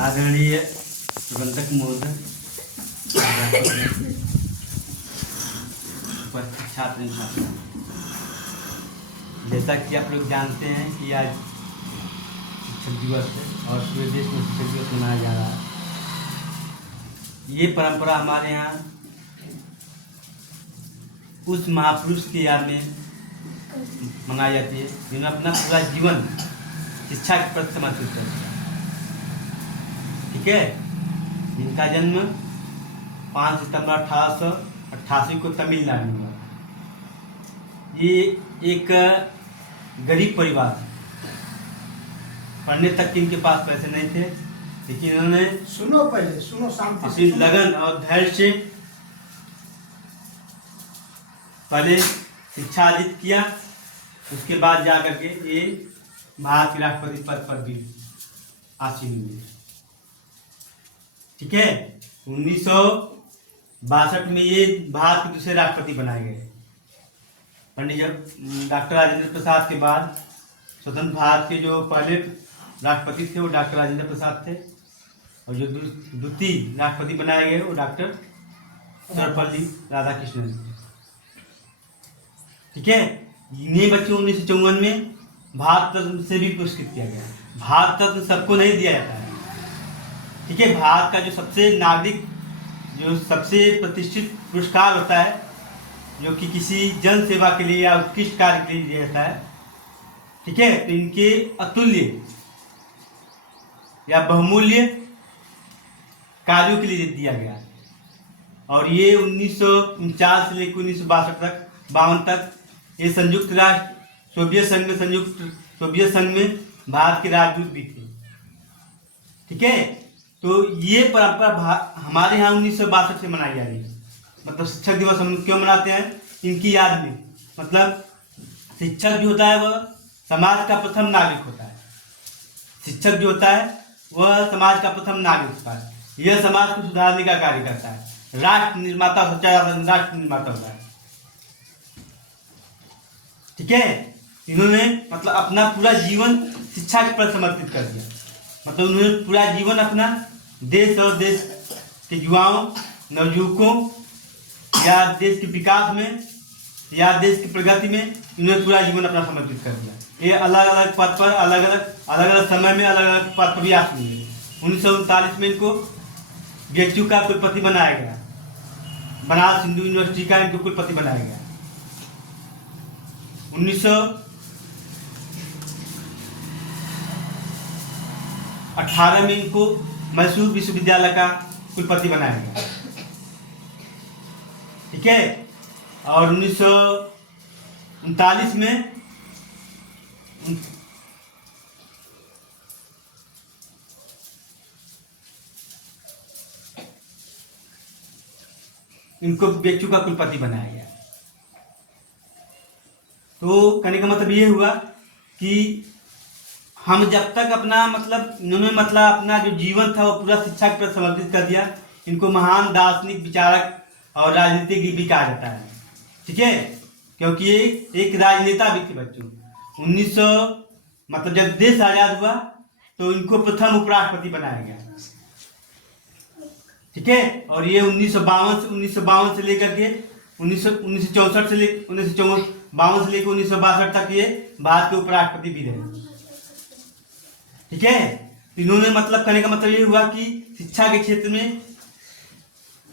आदरणीय प्रबंधक महोदय, उपस्थित छात्र छात्रा, जैसा कि आप लोग जानते हैं कि आज शिक्षक दिवस है और पूरे देश में शिक्षक दिवस मनाया जा रहा है। ये परंपरा हमारे यहाँ उस महापुरुष की याद में मनाई जाती है जिन्होंने अपना पूरा जीवन शिक्षा के प्रति समर्पित कर दिया। ठीक है, जिनका जन्म 5 सितंबर 1888 को तमिलनाडु में हुआ। ये एक गरीब परिवार था, पढ़ने तक के इनके पास पैसे नहीं थे, लेकिन इन्होंने सुनो शांति अपनी लगन और धैर्य से पहले शिक्षा अर्जित किया, उसके बाद जाकर के ये भारत के राष्ट्रपति पद पर भी आसीन हुए। ठीक है, 1962 में ये भारत के दूसरे राष्ट्रपति बनाए गए। पंडित डॉक्टर राजेंद्र प्रसाद के बाद स्वतंत्र भारत के जो पहले राष्ट्रपति थे वो डॉक्टर राजेंद्र प्रसाद थे, और जो द्वितीय राष्ट्रपति बनाए गए वो डॉक्टर सर्वपल्ली राधाकृष्णन थे। ठीक है, इन्हीं बच्चों 1954 में भारत रत्न से भी पुरस्कृत किया गया। भारत रत्न सबको नहीं दिया जाता है। ठीक है, भारत का जो सबसे प्रतिष्ठित पुरस्कार होता है, जो कि किसी जन सेवा के लिए या उत्कृष्ट कार्य के लिए दिया जाता है। ठीक है, तो इनके अतुल्य या बहुमूल्य कार्यों के लिए दिया गया। और ये 1949 से लेकर 1952 तक ये संयुक्त राष्ट्र सोवियत संघ में भारत के राजदूत भी थे। ठीक है, तो ये परंपरा हमारे यहाँ 1962 से मनाई जा रही है। मतलब शिक्षक दिवस हम क्यों मनाते हैं? इनकी याद में। मतलब शिक्षक जो होता है वह समाज का प्रथम नागरिक होता है। शिक्षक जो होता है वह समाज का प्रथम नागरिक होता है। यह समाज को सुधारने का कार्य करता है। राष्ट्र निर्माता, सच्चा राष्ट्र निर्माता होता है। ठीक है, इन्होंने मतलब अपना पूरा जीवन शिक्षा के प्रति समर्पित कर दिया। मतलब उन्होंने पूरा जीवन अपना देश और देश के युवाओं, नवयुवकों या देश के विकास में या देश की प्रगति में इन्होंने पूरा जीवन अपना समर्पित कर दिया। ये अलग अलग पद पर अलग अलग समय में अलग अलग पद पर भी आसीन हुए। 1939 में इनको बीएचयू का कुलपति बनाया गया। बनारस हिंदू यूनिवर्सिटी का इनको कुलपति बनाया गया। 1918 में इनको मैसूर विश्वविद्यालय का कुलपति बनाया गया। ठीक है, और 1939 में इनको बीएचयू का कुलपति बनाया गया। तो कहने का मतलब ये हुआ कि हम जब तक अपना इन्होंने अपना जो जीवन था वो पूरा शिक्षा के प्रति समर्पित कर दिया। इनको महान दार्शनिक, विचारक और राजनीतिज्ञ भी कहा जाता है। ठीक है, क्योंकि ये एक राजनेता भी थे बच्चों। 1900 जब देश आजाद हुआ तो इनको प्रथम उपराष्ट्रपति बनाया गया। ठीक है, और ये 1952 से लेकर के 1964 से लेकर 1962 तक ये भारत के उपराष्ट्रपति भी रहे। ठीक है, इन्होंने कहने का मतलब ये हुआ कि शिक्षा के क्षेत्र में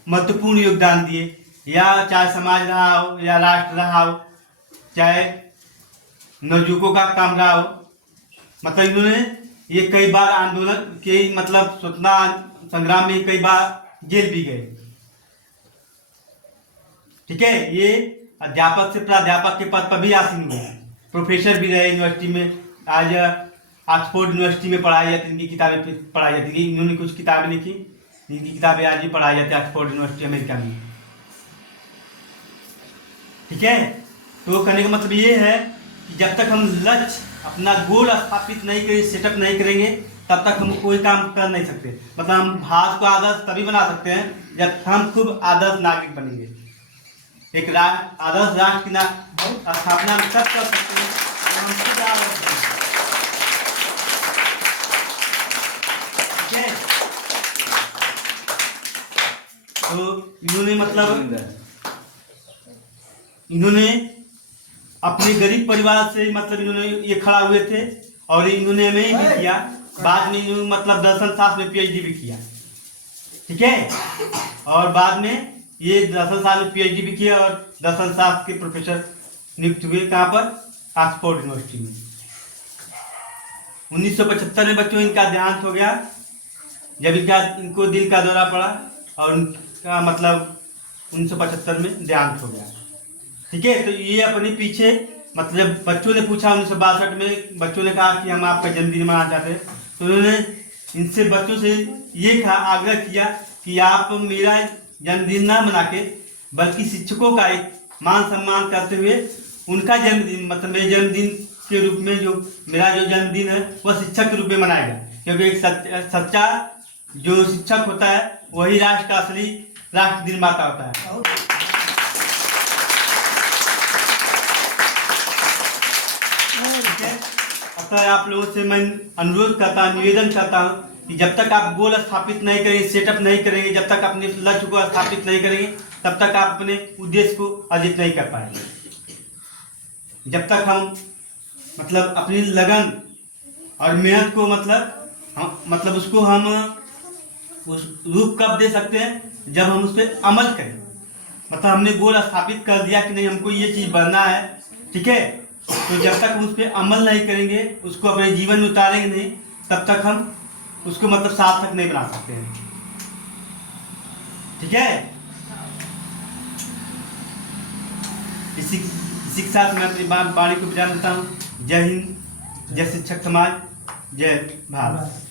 महत्वपूर्ण योगदान दिए, या चाहे समाज रहा हो या राष्ट्र रहा हो, चाहे नवयुवकों का काम रहा हो। इन्होंने ये कई बार आंदोलन के स्वतंत्रता संग्राम में कई बार जेल भी गए। ठीक है, ये अध्यापक से प्राध्यापक के पद पर भी आसीन हुए। प्रोफेसर भी रहे यूनिवर्सिटी में। आज ऑक्सफोर्ड यूनिवर्सिटी में पढ़ाई जाती, इनकी किताबें पढ़ाई जाती थी। इन्होंने कुछ किताबें लिखी, जिनकी किताबें आज भी पढ़ाई जाती है ऑक्सफोर्ड यूनिवर्सिटी अमेरिका में। ठीक है, तो कहने का मतलब ये है कि जब तक हम लक्ष्य अपना गोल स्थापित नहीं करेंगे, सेटअप नहीं करेंगे, तब तक हम कोई काम कर नहीं सकते। हम भारत को आदर्श तभी बना सकते हैं जब हम खुद आदर्श नागरिक बनेंगे। एक आदर्श राष्ट्र की स्थापना हम तब कर सकते हैं जब हम खुद आदर्श बनेंगे। ठीक है, तो इन्होंने मतलब इन्होंने अपने गरीब परिवार से मतलब इन्होंने ये खड़ा हुए थे और इन्होंने एमए भी किया। बाद में इन्होंने मतलब दर्शन शास्त्र में पीएचडी भी किया, ठीक है। और बाद में ये दर्शन शास्त्र में पीएचडी भी किया और दर्शन शास्त्र के प्रोफेसर नियुक्त हुए। कहाँ पर? ऑक्सफोर्ड यूनिवर्सिटी में। 1975 में बच्चों इनका देहांत हो गया, जब इनको दिल का दौरा पड़ा और उनका मतलब 1975 में देहांत हो गया, ठीक है। तो ये अपने पीछे मतलब बच्चों ने पूछा 1962 में, बच्चों ने कहा कि हम आपका जन्मदिन मनाना चाहते हैं। तो उन्होंने इनसे बच्चों से ये कहा, आग्रह किया कि आप मेरा जन्मदिन ना मना के बल्कि शिक्षकों का एक मान सम्मान करते हुए उनका जन्मदिन मतलब मेरे जन्मदिन के रूप में जो मेरा जो जन्मदिन है वह शिक्षक के रूप में मनाएगा। क्योंकि एक सच्चा जो शिक्षक होता है वही राष्ट्र का असली राष्ट्र निर्माता होता है। अतः आप लोगों से मैं अनुरोध करता हूँ, निवेदन करता हूँ कि जब तक आप गोल स्थापित नहीं करेंगे, सेटअप नहीं करेंगे, जब तक अपने लक्ष्य को स्थापित नहीं करेंगे, तब तक आप अपने उद्देश्य को अर्जित नहीं कर पाएंगे। जब तक हम मतलब अपनी लगन और मेहनत को मतलब उसको हम उस रूप कब दे सकते हैं? जब हम उस पर अमल करें। मतलब हमने गोल स्थापित कर दिया कि नहीं हमको ये चीज़ बनना है, ठीक है। तो जब तक हम उस पर अमल नहीं करेंगे, उसको अपने जीवन में उतारेंगे नहीं, तब तक हम उसको मतलब सार्थक नहीं बना सकते हैं, ठीक है। इसी के साथ मैं अपनी वाणी को विराम देता हूँ। जय हिंद, जय शिक्षक समाज, जय भारत।